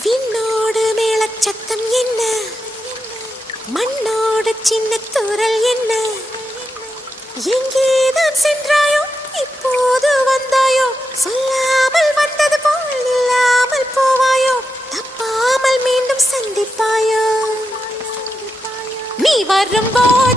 விண்ணோடு மேளச்சத்தம் என்ன, மண்ணோடு சின்ன தூரல் என்ன, எங்கேதான் சென்றாயோ இப்போது வந்தாயோ, சொல்லாமல் வந்தது போல் இல்லாமல் போவாயோ, தப்பாமல் மீண்டும் சந்திப்பாயோ, நீ வரும்போது